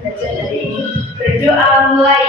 belajar dari ini. Berdoa mulai.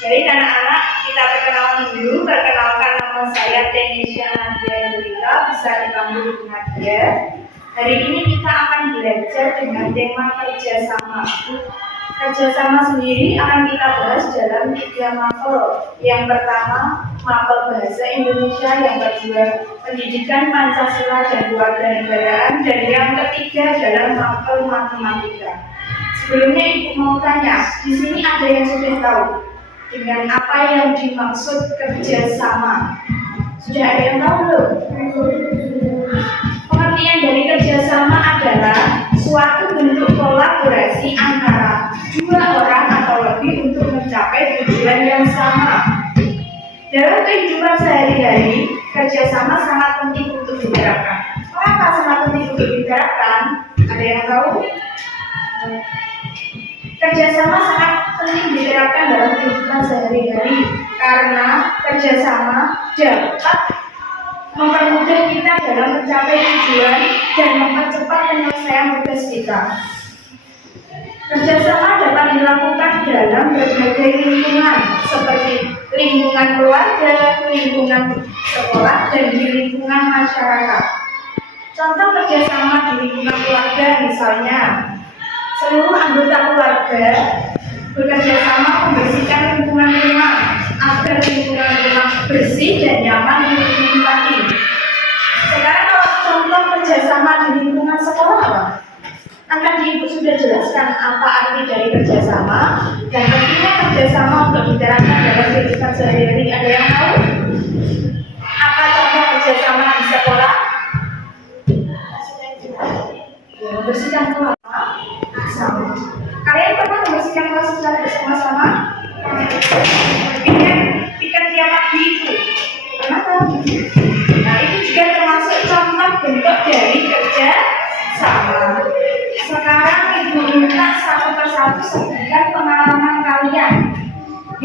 Baik anak-anak, kita perkenalan dulu. Perkenalkan, nama saya Tenisha Nadia Yulika, bisa dipanggil Nadia. Hari ini kita akan belajar dengan tema kerjasama. Kerjasama sendiri akan kita bahas dalam 3 mapel. Yang pertama, mapel bahasa Indonesia. Yang kedua, pendidikan Pancasila dan kewarganegaraan. Dan yang ketiga adalah mapel matematika. Sebelumnya Ibu mau tanya, di sini ada yang sudah tahu dengan apa yang dimaksud kerjasama? Sudah ada yang tahu belum? Pengertian dari kerjasama adalah suatu bentuk kolaborasi antara 2 orang atau lebih untuk mencapai tujuan yang sama. Dalam kehidupan sehari-hari, kerjasama sangat penting untuk diterapkan. Kenapa sangat penting untuk diterapkan? Ada yang tahu? Kerjasama sangat penting diterapkan dalam kehidupan sehari-hari karena kerjasama dapat mempermudah kita dalam mencapai tujuan dan mempercepat penyelesaian tugas kita. Kerjasama dapat dilakukan dalam berbagai lingkungan seperti lingkungan keluarga, lingkungan sekolah, dan di lingkungan masyarakat. Contoh kerjasama di lingkungan keluarga misalnya, seluruh anggota keluarga bekerja sama membersihkan lingkungan rumah agar lingkungan rumah bersih dan nyaman untuk ditempati. Sekarang kalau contoh kerjasama di lingkungan sekolah apa? Akan Ibu sudah jelaskan apa arti dari kerjasama dan pentingnya kerjasama untuk diterapkan dalam kehidupan sehari-hari. Ada yang tahu? Apa contoh kerjasama di sekolah? Membersihkan kelas. Sama. Kalian pernah membersihkan kelas secara bersama-sama? Pikir tiap pagi itu. Pernah kan? Nah, itu juga termasuk contoh bentuk dari kerja sama. Sekarang Ibu minta satu persatu sebutkan pengalaman kalian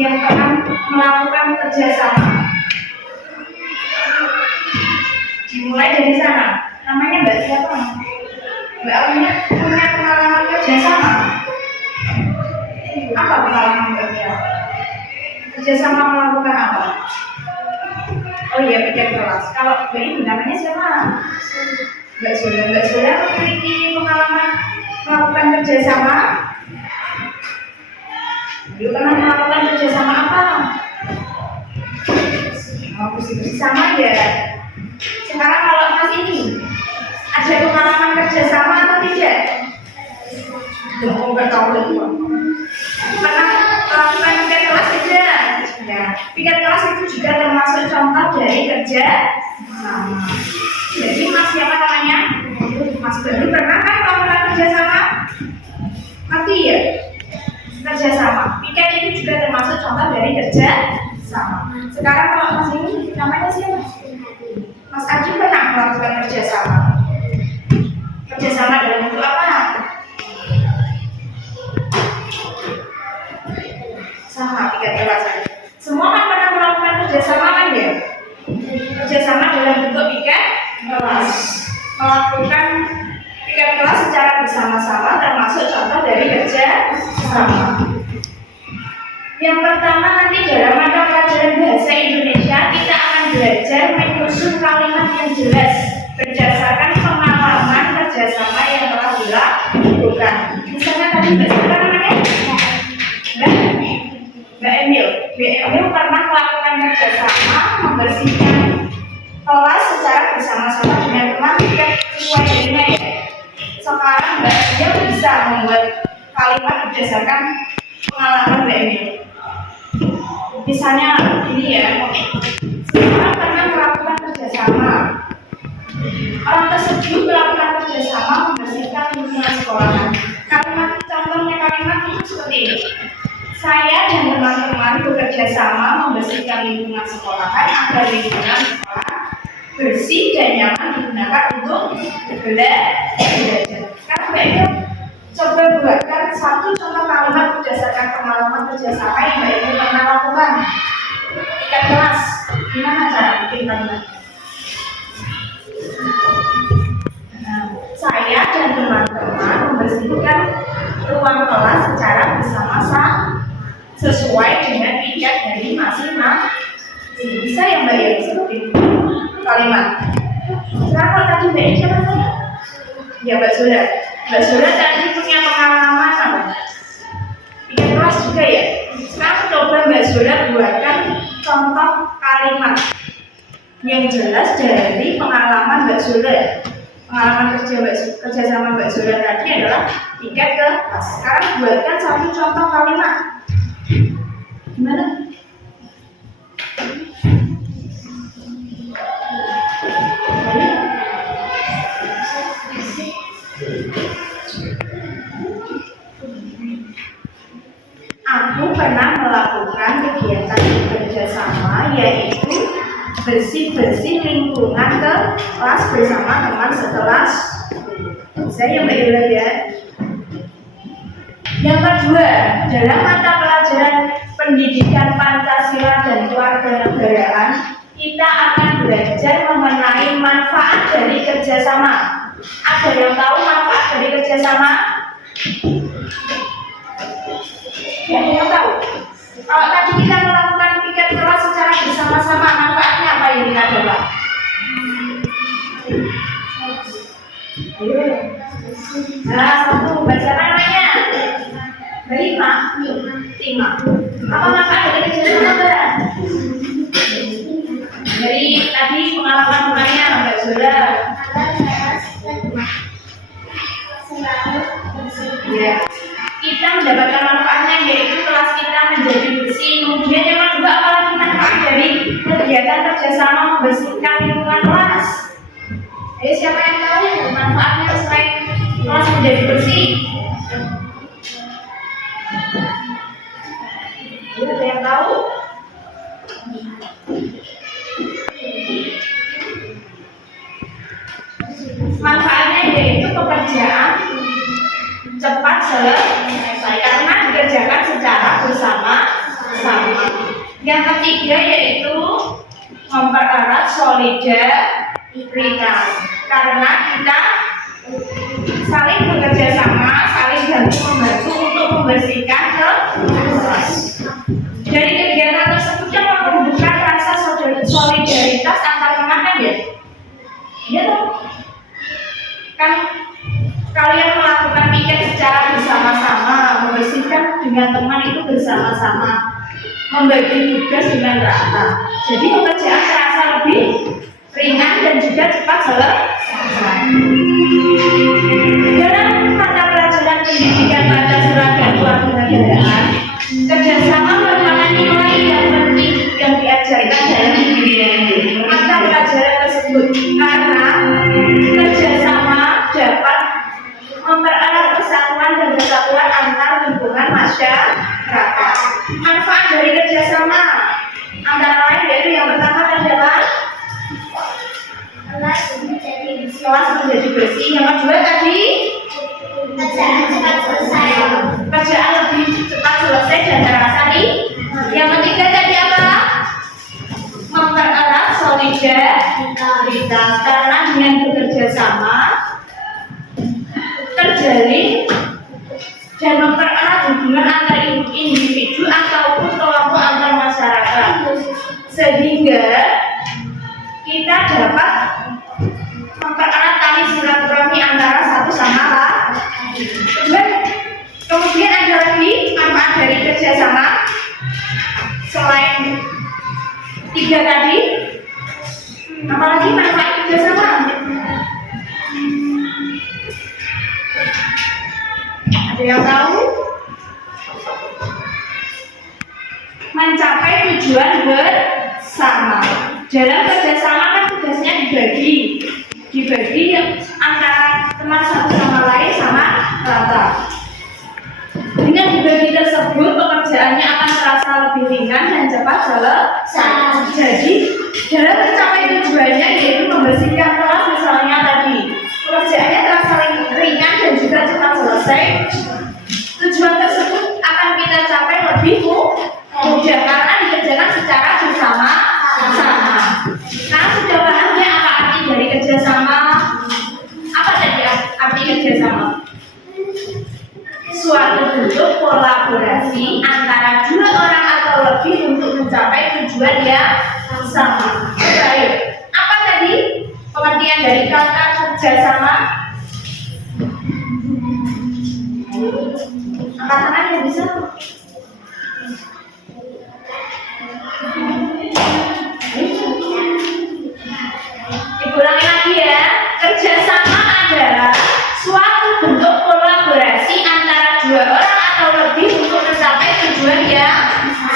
yang pernah melakukan kerjasama. Dimulai dari sana. Namanya Mbak siapa? Mbak punya pengalaman kerjasama. Apa pengalaman kerja? Kerjasama melakukan apa? Oh iya, bikin kelas. Kalau Mbak ini namanya siapa? Mbak Zola. Mbak Zola memiliki pengalaman melakukan kerjasama. Dulu pernah melakukan kerjasama apa? Oh, bersih-bersih sama ya. Sekarang kalau Mas ini ada pengalaman kerjasama atau tidak? Nggak tahu lagi. Pernah melakukan piket kelas tidak? Ya, piket kelas itu juga termasuk contoh dari kerja sama. Jadi Mas siapa namanya? Mas Baru pernah kan melakukan kerjasama? Ngerti ya? Kerjasama. Piket itu juga termasuk contoh dari kerja sama. Sekarang kalau Mas ini namanya siapa? Mas Aji pernah melakukan kerjasama. Kerjasama dalam bentuk apa? Sama, piket kelas. Semua kan pernah melakukan kerjasama kan ya? Kerjasama dalam bentuk piket kelas. Melakukan piket kelas secara bersama-sama termasuk contoh dari kerja sama. Yang pertama nanti dalam mata pelajaran bahasa Indonesia kita akan belajar menyusun kalimat yang jelas berdasarkan pengalaman kerjasama yang telah dilakukan. Misalnya tadi Mbak siapa namanya? Mbak Emil. Mbak Emil pernah Sekarang Mbak Emilia bisa membuat kalimat berdasarkan pengalaman Mbak Emilia. Misalnya ini ya, sekarang pernah melakukan kerjasama. Orang tersebut melakukan kerjasama membersihkan lingkungan sekolah. Kalimat contohnya kalimat itu seperti ini. Saya dan teman-teman bekerja sama membersihkan lingkungan sekolahan agar lingkungan sekolah bersih dan nyaman digunakan untuk belajar. Sekarang Mbak Emilia coba buatkan satu contoh kalimat berdasarkan pengalaman kerjasama yang Mbak Emilia pernah lakukan. Ikat kelas, gimana cara bikin kalimat? Saya dan teman-teman membersihkan ruang kelas secara bersama-sama sesuai dengan piket dari masing-masing. Bisa ya Mbak ya seperti kalimat. Sekarang kalau tadi Mbak siapa saya? Ya Mbak Zura. Mbak Zura tadi punya pengalaman apa? Piket kelas juga ya. Sekarang coba Mbak Zura buatkan contoh kalimat yang jelas dari pengalaman Mbak Zura. Pengalaman kerja sama Mbak Zura tadi adalah tiket ke kelas. Sekarang buatkan satu contoh kalimat. Gimana? Aku pernah melakukan kegiatan kerjasama yaitu bersih-bersih lingkungan ke kelas bersama teman sekelas. Saya Mbak Ila ya. Yang kedua, dalam mata pelajaran pendidikan Pancasila dan kewarganegaraan, kita akan belajar mengenai manfaat dari kerjasama. Ada yang tahu manfaat dari kerjasama? Ya, ada yang tahu? Kalau tadi kita melakukan piket kelas secara bersama-sama, manfaatnya apa yang kita dapat? Ayo. Nah, satu, baca namanya. Lima. Apa manfaat dari kerjasama, Mbak? Dari tadi pengalaman rumahnya Mbak Zola. Ya. Kita mendapatkan manfaatnya yaitu kelas kita menjadi bersih. Kemudian yang kedua, apalagi manfaat dari kegiatan kerjasama membersihkan lingkungan kelas? Ayo siapa yang tahu manfaatnya selain kelas menjadi bersih? Ada yang tahu? Manfaatnya yaitu pekerjaan cepat selesai karena dikerjakan secara bersama-sama. Yang ketiga yaitu mempererat solidaritas karena kita saling bekerja sama, saling bantu membantu untuk membersihkan kelas. Dari kegiatan tersebut yang menumbuhkan rasa solidaritas antar teman kan ya? Iya toh? Kan kalian melakukan piket secara bersama-sama, membersihkan dengan teman itu bersama-sama, membagi tugas dengan rata. Jadi pekerjaan terasa lebih ringan dan juga cepat selesai. Dalam mata pelajaran pendidikan Pancasila dan kewarganegaraan, kerjasama merupakan nilai yang penting yang diajarkan dalam mata pelajaran tersebut karena kerjasama dapat mempererat persatuan dan kesatuan antar lingkungan masyarakat. Manfaat dari kerjasama antara lain yaitu yang pertama adalah kelas menjadi bersih. Yang kedua tadi kerjaan cepat selesai. Kerjaan lebih cepat selesai dan terasa nih. Yang ketiga tadi apa? Mempererat solidaritas karena dengan bekerja sama terjalin dan mempererat hubungan antar individu ataupun kelompok antar masyarakat sehingga kita dapat mempererat tali silaturahmi antara satu sama lain. Kemudian ada lagi manfaat dari kerjasama selain tiga tadi, apalagi manfaat kerjasama? yang tahu? Mencapai tujuan bersama. Dalam kerjasama kan tugasnya dibagi antara teman satu sama lain sama rata. Dengan dibagi tersebut, pekerjaannya akan terasa lebih ringan dan cepat selesai. Jadi, dalam mencapai tujuannya yaitu membersihkan kelas misalnya tadi, pekerjaannya terasa ringan dan juga cepat selesai. Tujuan tersebut akan kita capai lebih mudah karena dikerjakan secara bersama-sama. Karena sudah paham ya apa arti dari kerjasama? Apa tadi arti kerjasama? Suatu bentuk kolaborasi antara dua orang atau lebih untuk mencapai tujuan yang sama. Baik, apa tadi pengertian dari kata kerjasama? Angkat tangan yang bisa. Diulangi lagi ya. Kerjasama adalah suatu bentuk kolaborasi antara dua orang atau lebih untuk mencapai tujuan yang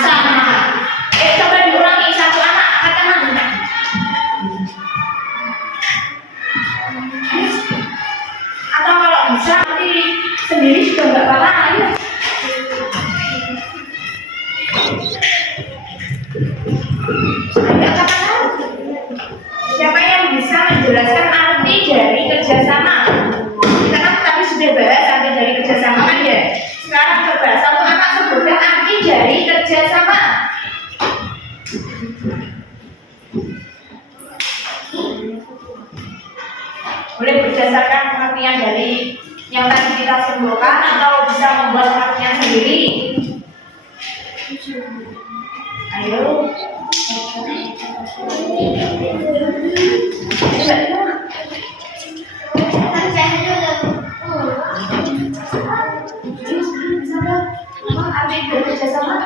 sama. Coba diulangi satu anak angkat tangan. Atau kalau bisa nanti sendiri juga nggak apa-apa. Ayo. Siapa yang bisa menjelaskan arti dari kerjasama? Kita kan tadi sudah bahas arti dari kerjasama kan ya. Sekarang coba satu anak sebutkan arti dari kerjasama. Boleh berdasarkan pengertian dari yang tadi kita simpulkan atau bisa membuat pengertian sendiri. Ayo. Arti kerjasama.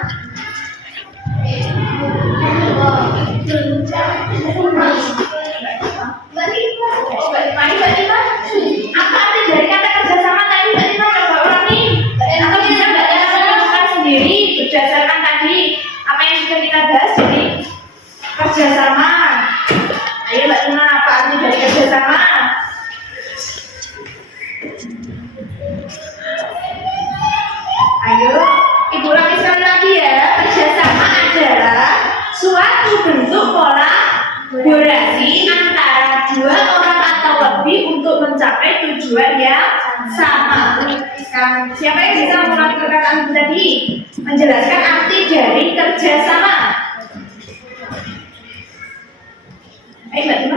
Apa arti dari kata kerjasama tadi? Mbak Tima coba ulangi. Atau bisa Mbak Tima menjelaskan sendiri berdasarkan tadi apa yang sudah kita bahas jadi kerjasama. Ayo Mbak Tima, apa arti dari kerjasama? Ayo, Ibu ulangi sekali lagi ya. Kerjasama adalah suatu bentuk kolaborasi antara dua orang atau lebih untuk mencapai tujuan yang sama. Sekarang, siapa yang bisa mengulangi perkataan tadi? Menjelaskan arti dari kerjasama. Ayo Mbak Tima.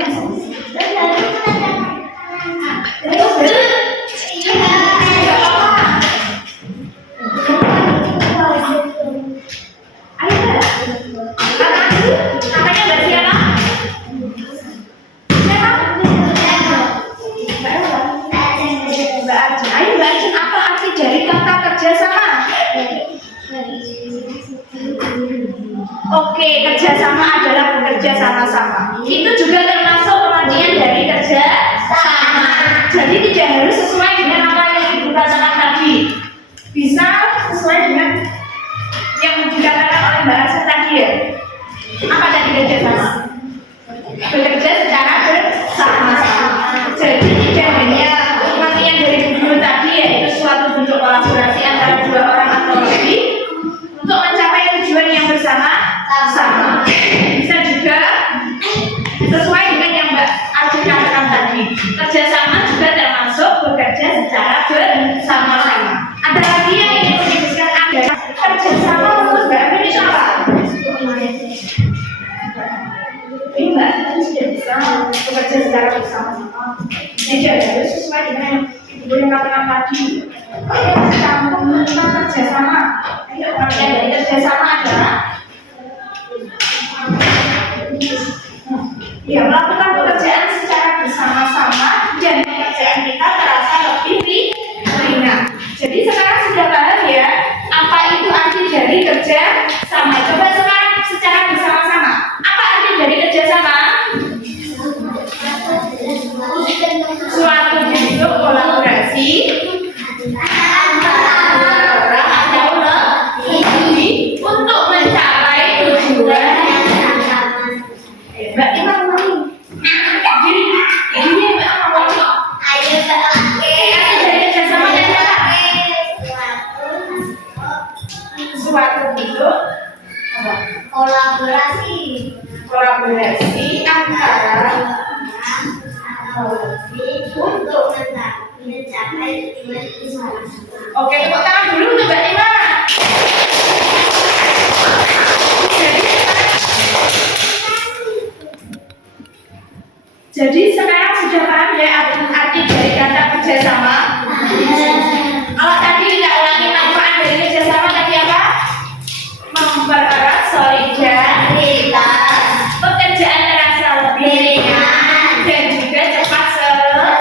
Oke, kerjasama adalah bekerja sama-sama. Itu juga termasuk pengertian dari kerja sama. Jadi tidak harus sesuai dengan apa yang Ibu katakan tadi. Bisa sesuai dengan yang dikatakan oleh Mbak Arsa tadi ya. Apa tadi kerja sama? Bekerja secara bersama-sama. Jadi tidak hanya pengertian dari guru tadi yaitu suatu bentuk kolaborasi antara dua orang atau lebih untuk mencapai tujuan yang bersama-sama. Bisa juga sesuai dengan yang Mbak Arjun katakan tadi. Kerjasama juga termasuk bekerja secara bersama-sama. Ada lagi yang ingin menjelaskan ada kerjasama menurut Mbak Arjun itu apa? Ini Mbak Arjun sudah bisa bekerja secara bersama-sama. Jadi harus sesuai dengan Ibu yang katakan tadi. Tentang kerjasama. Pengertian dari kerjasama adalah ya melakukan pekerjaan secara bersama-sama dan pekerjaan kita terasa lebih ringan. Jadi sekarang sudah paham ya apa itu arti dari kerja sama. Coba sekarang secara bersama-sama. Apa arti dari kerja sama? Suatu bentuk kolaborasi antara Oke, tepuk tangan dulu untuk Mbak Ima. Jadi sekarang sudah paham ya arti dari kata kerjasama? Kalau tadi kita ulangi manfaat dari kerjasama tadi apa? Mempererat solidaritas, pekerjaan terasa lebih ringan dan juga cepat selesai.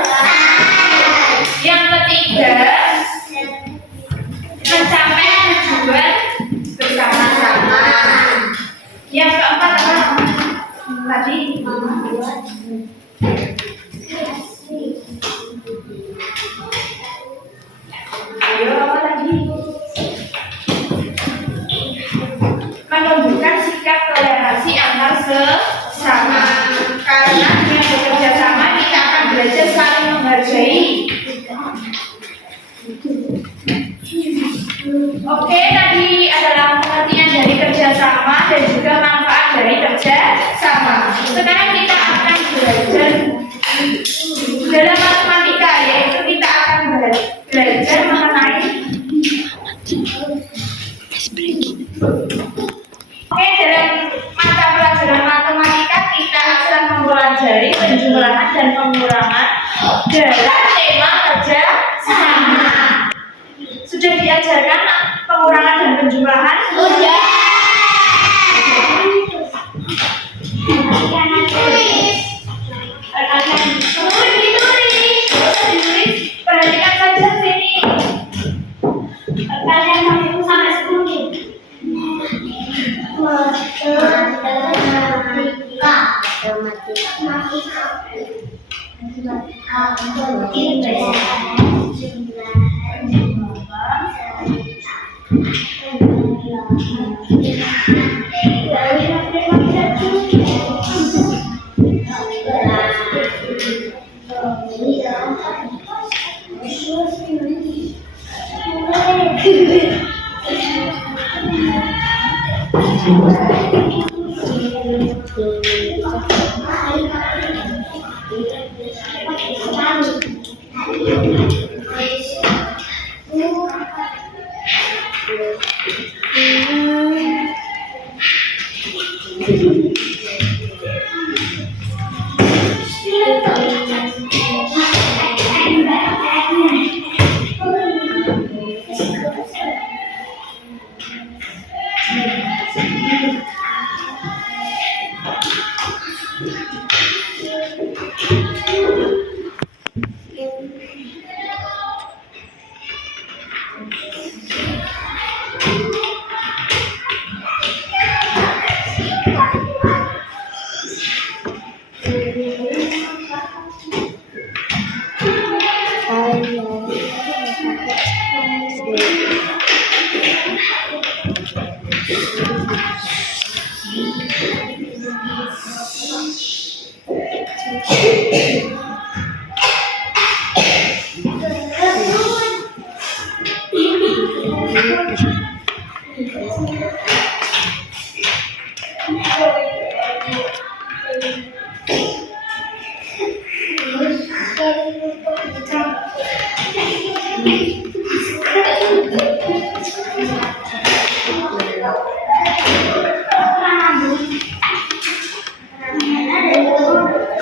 Yang ketiga, mencapai tujuan bersama-sama. Yang keempat apa? Tadi ayo apa tadi? Menunjukkan sikap toleransi antar sesama. Karena dengan bekerja sama kita akan belajar saling menghargai. Oke, tadi adalah pengertian dari kerjasama dan juga manfaat dari kerjasama. Sekarang kita akan belajar dalam matematika, yaitu kita akan belajar mengenai dalam mata pelajaran matematika kita akan mempelajari penjumlahan dan pengurangan dalam tema kerjasama. Sudah diajarkan pengurangan dan penjumlahan? Sudah. Perhatikan saja sini. Kalian sampai 10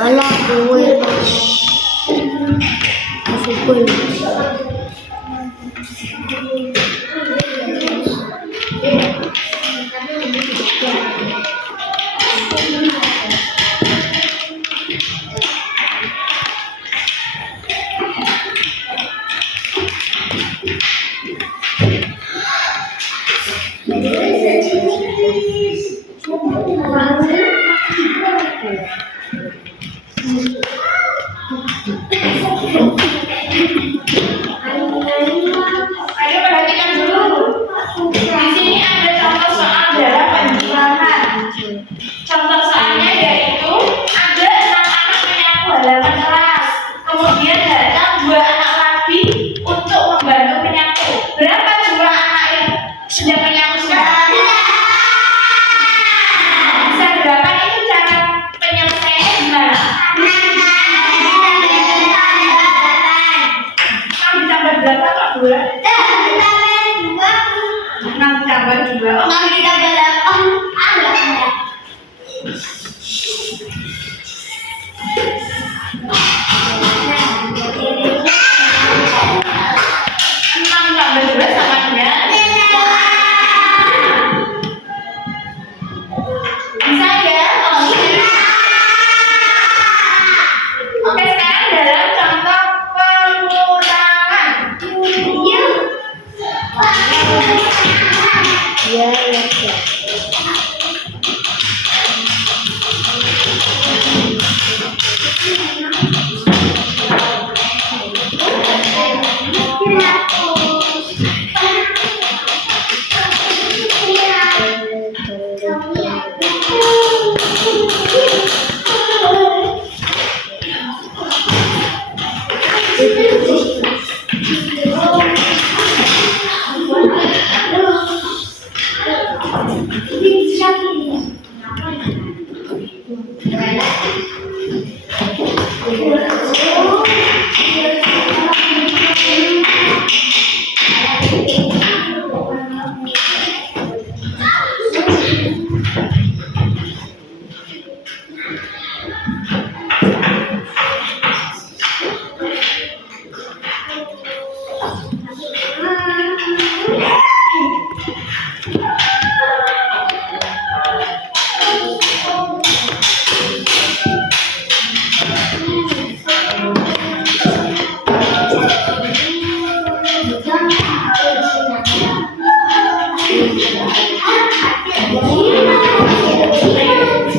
Alah, gue masuk gue. Ayo perhatikan 2? Ditambah 2. 6 ditambah 2. Oh, 6 ditambah 8. Enggak ada. 6 tambah 2 sama dengan bisa ya? Oke, sekarang dalam contoh pengurangan. Ya.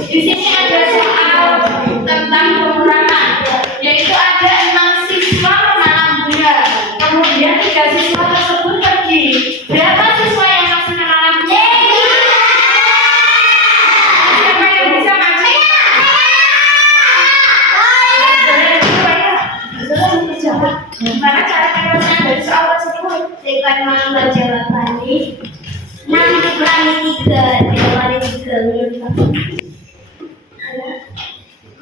Di sini ada soal tentang pengurangan, yaitu ada 6 siswa menanam buah. Kemudian 3 siswa tersebut pergi. Berapa siswa yang masih menanam buah? Siapa yang bisa mancing? Gimana cara penyelesaian dari soal tersebut? Dengan menambah jawabannya 6 dikurangi 3 dikurangi 3 menurut aku.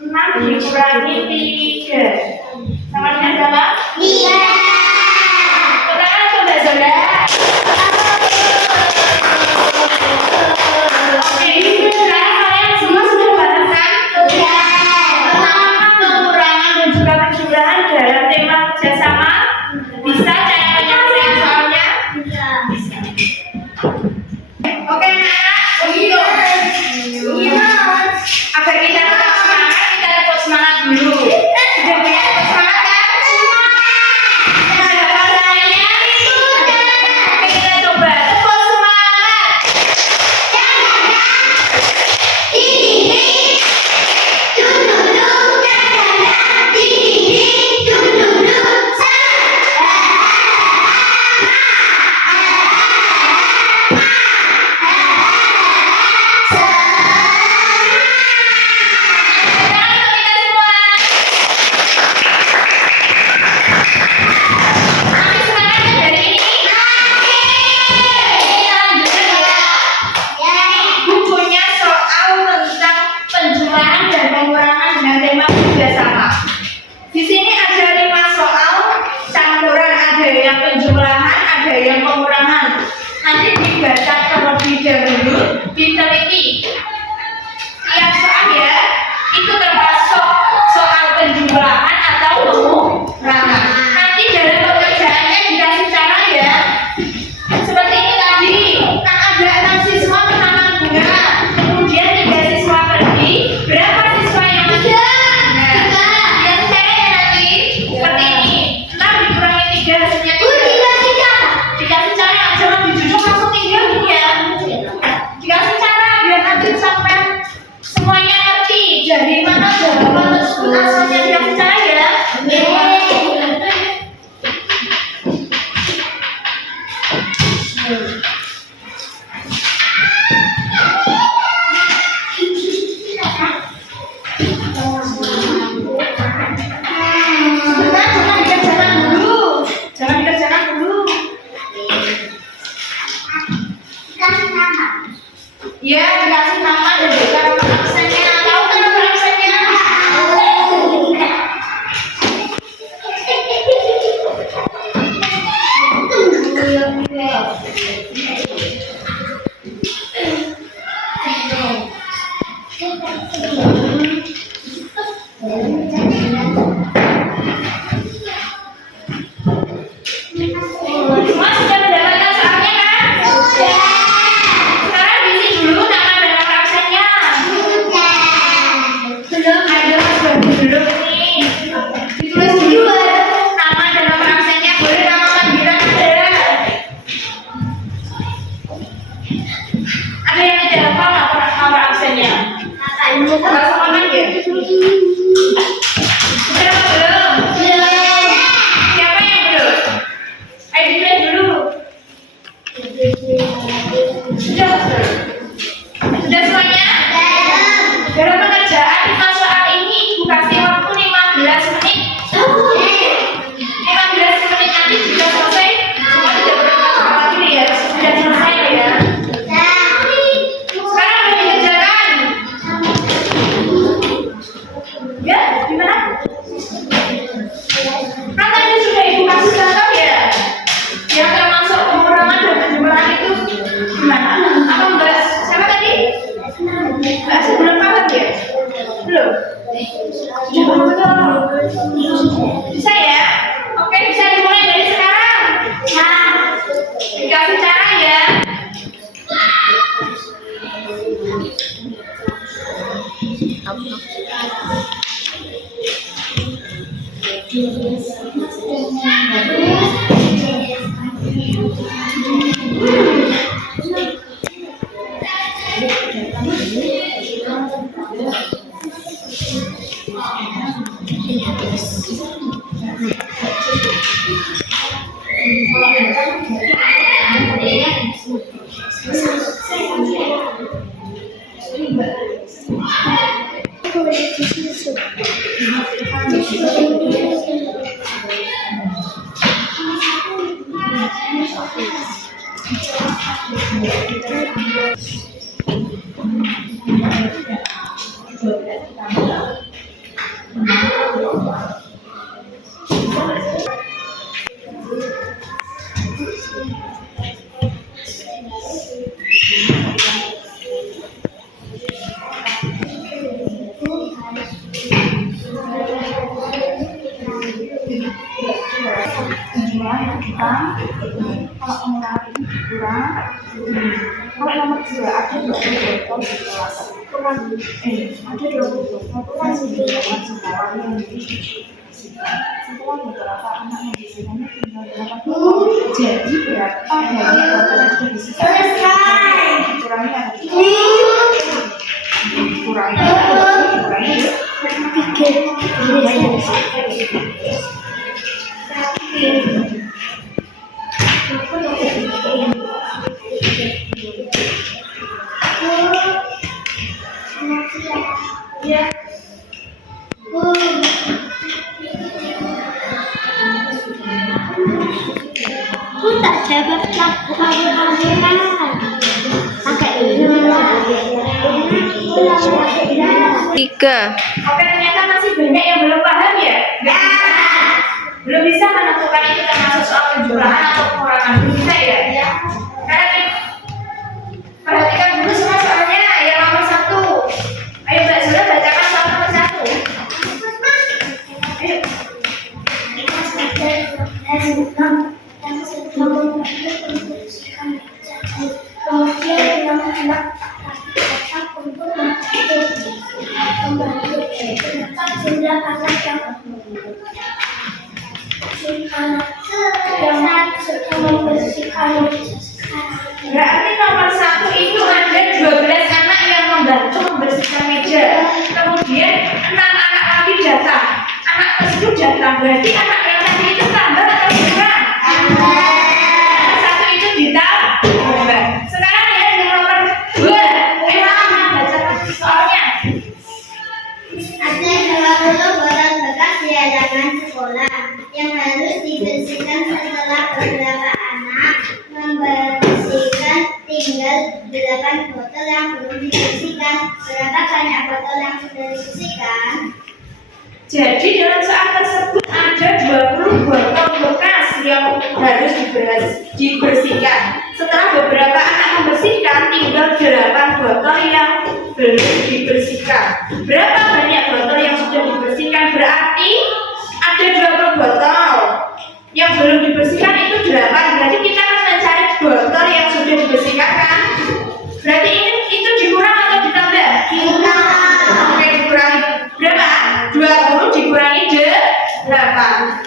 6 dikurangi 3 sama dengan berapa? 3. Kurang atau enggak, saudara? Oke, sekarang kalian semua sudah paham kan? Pertama, pengurangan dan juga penjumlahan dalam tema kerjasama. Bisa cara penyelesaian soalnya? Bisa. Oke, anak-anak, begitu. Agar kita tetap semangat, kita tetap semangat dulu. Sudah punya tetap semangat kan? Jumlah yang kita kalau mengurangi kurang kalau nomor 2 ada 20 botol di kelas kurang ada 20 botol kurang setelah yang setelah beberapa anak yang disediakannya tinggal berapa botol jadi berapa dari botol yang sudah disediakan kurangi ada kurangi ya. Aku tak dapat lakukan pakai ini. 3. Oke, ternyata masih banyak yang belum paham ya? Belum bisa menentukan itu termasuk soal penjumlahan atau pengurangan. Belum bisa ya? Karena perhatikan dulu semua soalnya yang nomor 1. Ayo Mbak Zura bacakan soal nomor 1. Ayo. Berarti nomor 1 itu ada 12 anak yang membantu membersihkan meja. Kemudian 6 anak lagi datang. Anak tersebut datang. Berarti anak yang tadi itu tambah atau kurang? Nomor 1 itu ditambah. Sekarang ya yang nomor 2. Memang bacakan soalnya. Ada 20 botol bekas di halaman sekolah yang harus dibersihkan setelah beberapa anak membersihkan. Tinggal 8 botol yang belum dibersihkan. Berapa banyak botol yang sudah dibersihkan? Jadi dalam soal tersebut ada 20 botol bekas yang harus dibersihkan. Setelah beberapa anak membersihkan, tinggal 8 botol yang belum dibersihkan. Berapa banyak botol yang sudah dibersihkan? Berarti ada 20 botol yang belum dibersihkan itu 8. Berarti kita akan mencari botol yang sudah dibersihkan kan? Berarti itu dikurang atau ditambah? Oke, dikurangi berapa? 20 dikurangi 8.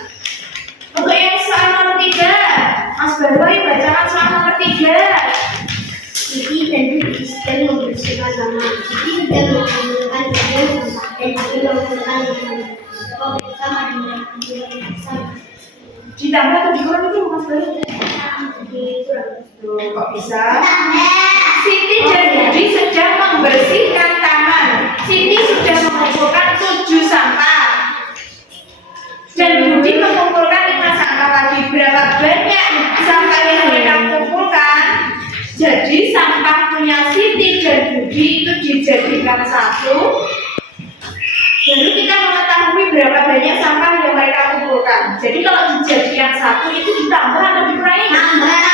Untuk yang soal nomor 3, Mas Barwoy bacakan soal nomor 3. Siti dan Budi sedang membersihkan kamar. Siti sudah mengumpulkan bagian sampah dan Budi mengumpulkan yang bersama dengan sampah. Ditambah atau dikurang itu Mas Barwoy? Tuh, kok bisa? Siti dan Budi sedang membersihkan taman. Siti sudah mengumpulkan 7 sampah dan Budi mengumpulkan 5 sampah lagi. Berapa banyak sampah yang mereka kumpulkan? Jadi sampah punya Siti dan Budi itu dijadikan 1. Baru kita mengetahui berapa banyak sampah yang mereka kumpulkan. Jadi kalau dijadikan 1 itu ditambah atau dikurangi? Ditambah.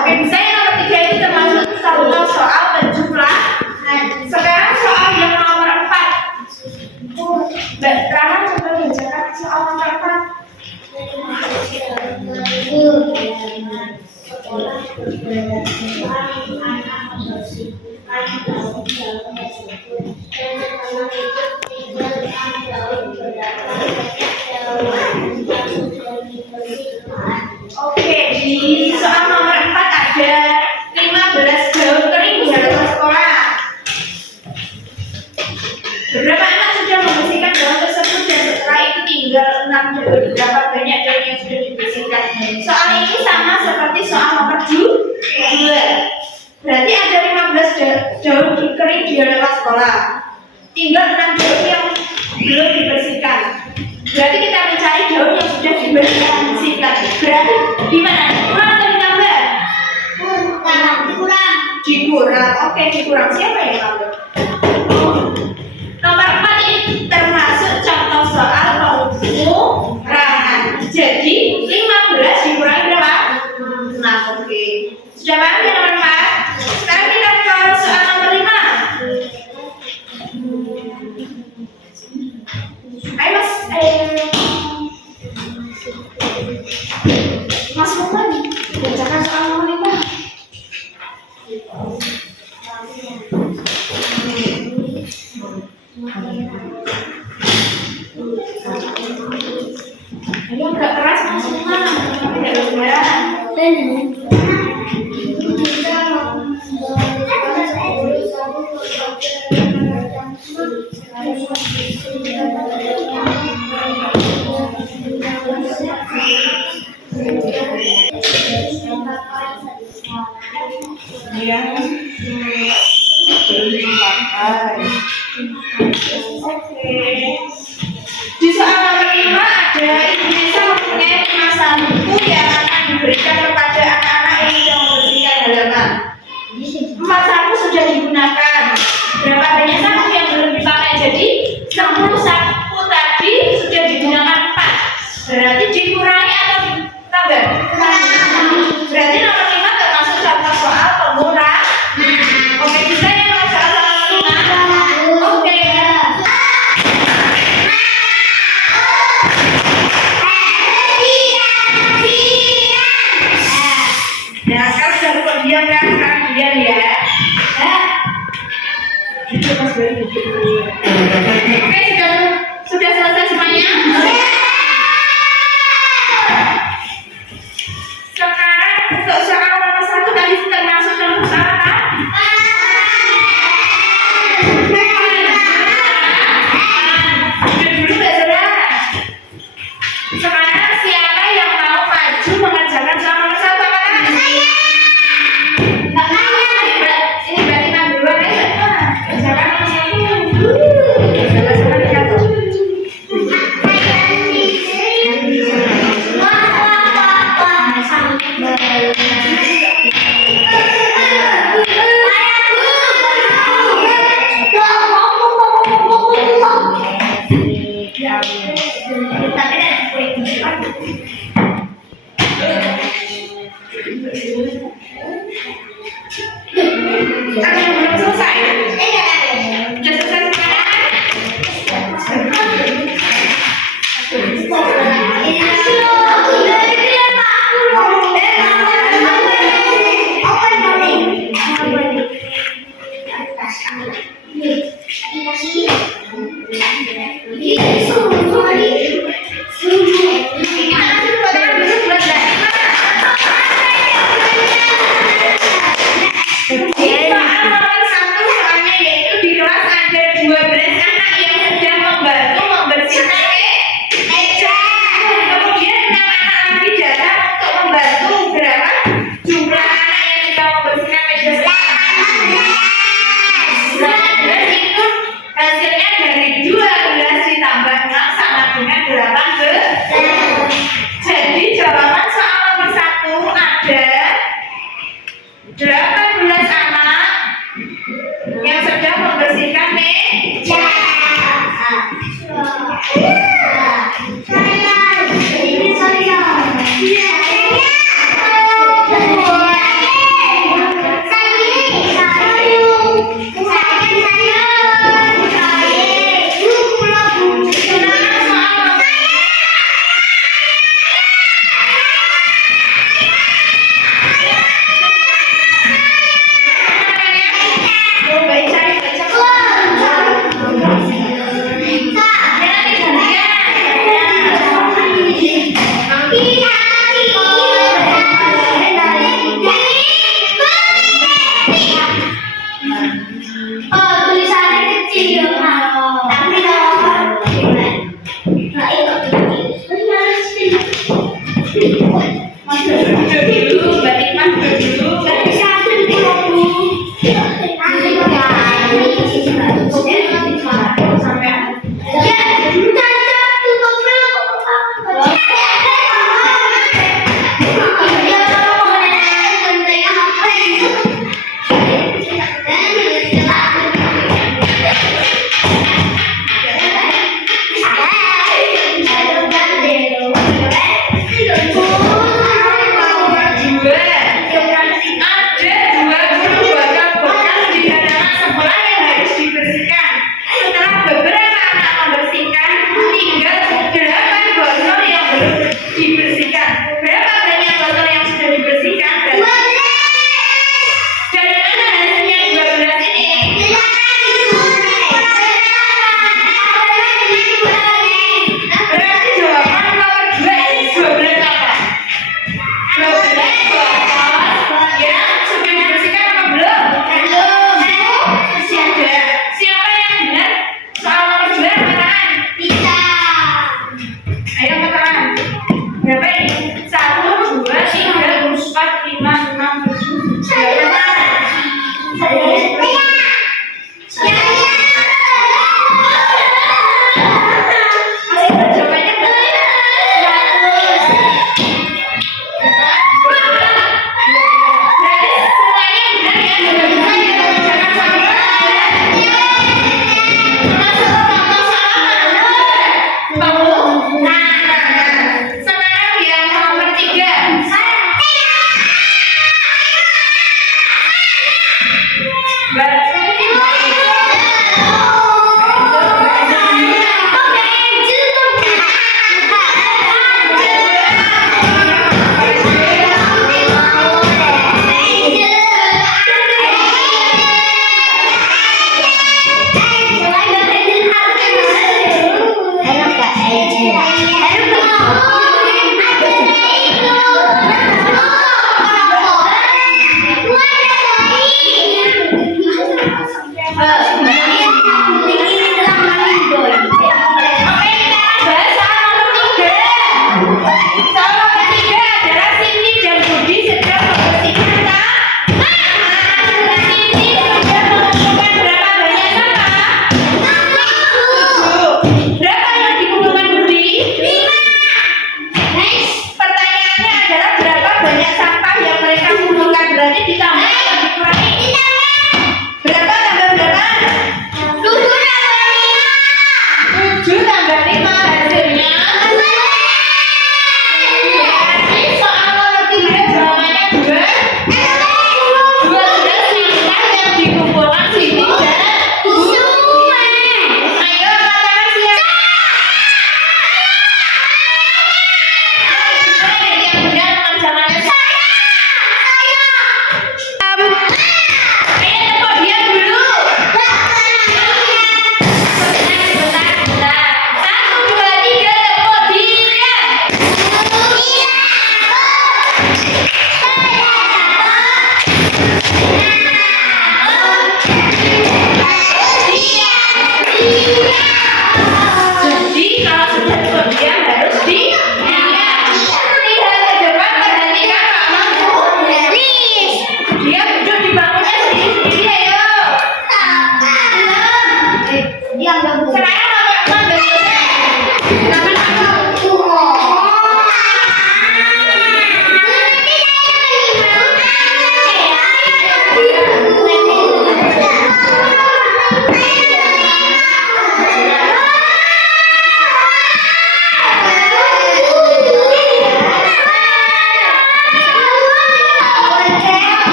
Oke, bisa yang nomor 3 itu termasuk contoh soal penjumlahan. Sekarang soal yang nomor 4. Mbak Rama coba bacakan soal nomor 4. Oke, di soal nomor 4 ada 15 daun kering di halaman sekolah. Beberapa anak sudah membersihkan daun tersebut dan setelah itu tinggal 6 daun. Berapa banyak daun yang sudah dibersihkan? Soal ini sama seperti soal nomor 2. Berarti ada 15 daun kering di halaman sekolah. Tinggal 6 daun yang belum dibersihkan. Berarti kita mencari daun yang sudah dibersihkan. Berarti gimana? Kurang atau ditambah? Dikurang. Oke, dikurang. Siapa yang ngambil? Nomor 4 ini termasuk contoh soal pengurangan. Jadi 15 dikurangi berapa? 6. Oke. Sudah paham ya nomor 4? Sekarang kita ke soal nomor 5. Ayo Mas, Mas Lukman, bacakan soal nomor 5. Ayo agak keras Mas Lukman, tapi tidak kedengaran. Yang belum dipakai. Oke. Di soal nomor 5 ada Indonesia mempunyai kemasan buku yang akan diberikan kepada anak-anak yang sudah membersihkan halaman. 4 saku sudah digunakan. Berapa banyak saku yang belum dipakai? Jadi 10 saku tadi sudah digunakan 4. Berarti dikurangi atau ditambah? Berarti nomor 5 termasuk contoh soal pengurangan. Oke, bisa ya Mas soal nomor 5? Oke. Ya, kan sudah lupa diam kan? Sekarang diam ya. Oke, sudah selesai semuanya? Sekarang untuk soal nomor 1 tadi termasuk contoh soal apa? Dulu Mbak Zara. Sekarang siapa yang mau maju mengerjakan soal nomor 1? Ini berarti Mbak duluan ya. Kerjakan nomor 1. Sama-sama kita tuh. Ada yang belum selesai? Sudah selesai sekarang? Juga.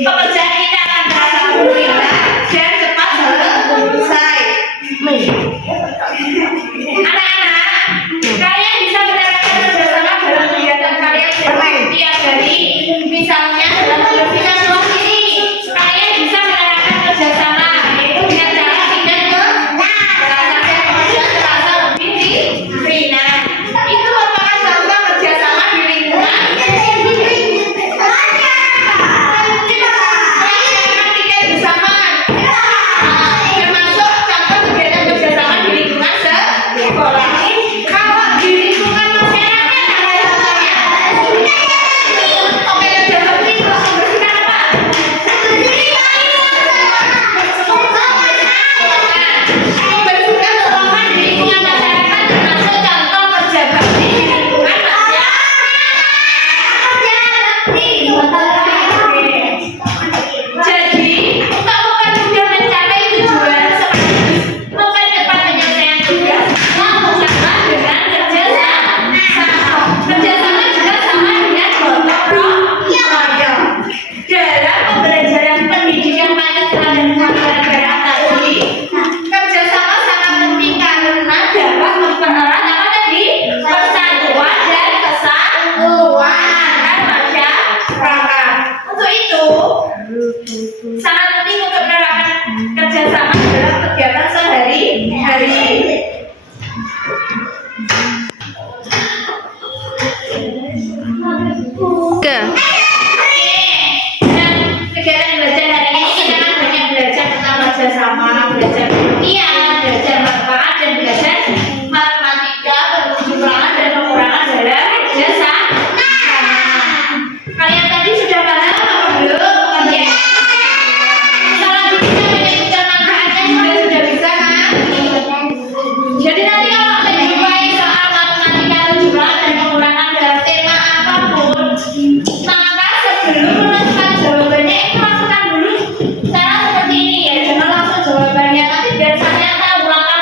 Pekerjaan kita akan terasa lebih ringan dan cepat selesai. Anak-anak, kalian bisa menerapkan kerjasama dalam kegiatan kalian setiap hari. Misalnya dalam membersihkan ruang ini, kalian bisa menerapkan kerjasama, yaitu dengan cara pindah ke sampai pekerjaan terasa lebih ringan. Itu merupakan contoh kerjasama di lingkungan. Bersama, termasuk contoh kegiatan kerjasama di lingkungan sekolah. Kalau di lingkungan masyarakat ada contohnya. Oke, kerja seperti itu membersihkan apa? Membersihkan ruangan di lingkungan masyarakat termasuk contoh kerja bakti di lingkungan masyarakat. Jadi, untuk mempermudah mencapai tujuan sekaligus mempercepat penyelesaian tugas, sama dengan kerjasama. Kerjasama juga sama dengan gotong royong. Dalam pembelajaran pendidikan Pancasila dan Kewarganegaraan tadi, kerjasama sangat penting karena dapat mempererat apa tadi? Persatuan dan kesatuan masyarakat. Untuk itu, sangat penting untuk menerapkan kerjasama dalam kegiatan sehari-hari. Dan kegiatan belajar hari ini kita kan banyak belajar tentang kerjasama, belajar ilmiah, belajar manfaat dan belajar matematika, pengulangan dan pengurangan dalam kerjasama. Kalian tadi sudah paham apa belum? Kalau bisa menyebutkan manfaatnya sudah bisa kan? Jadi nanti kalau menjumpai soal matematika, penjumlahan dan pengurangan dalam tema apapun, maka sebelum menentukan jawabannya itu lakukan dulu cara seperti ini ya. Jangan langsung jawabannya, nanti biasanya tahu langkah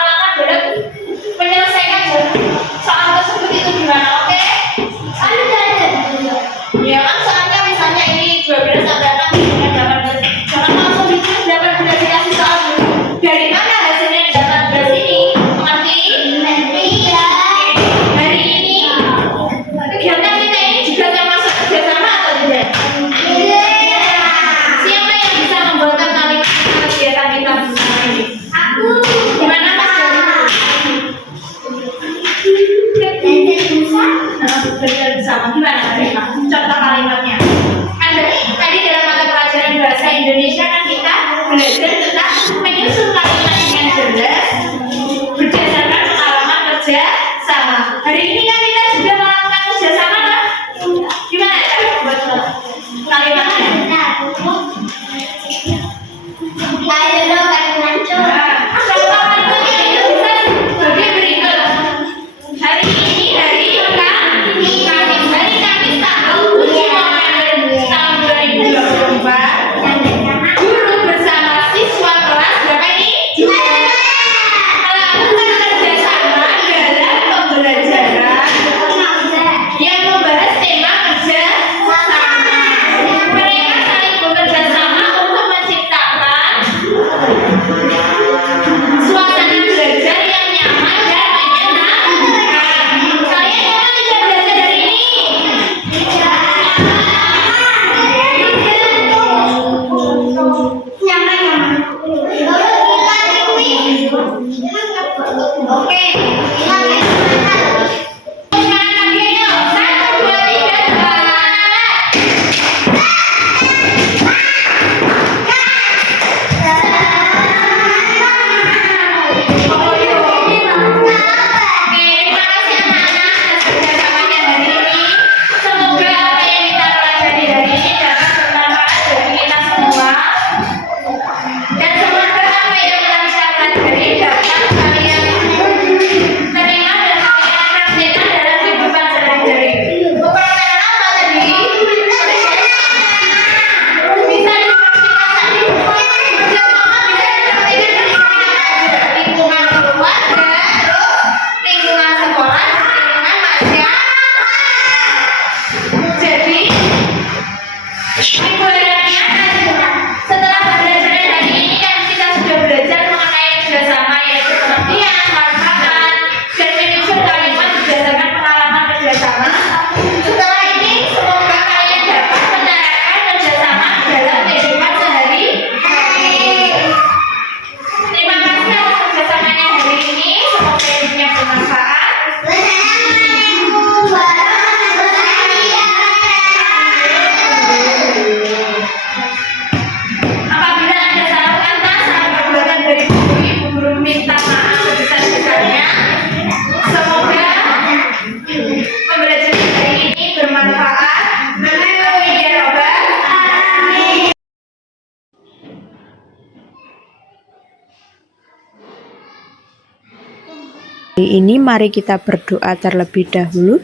Ini mari kita berdoa terlebih dahulu.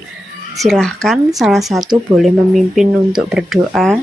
Silahkan salah satu boleh memimpin untuk berdoa.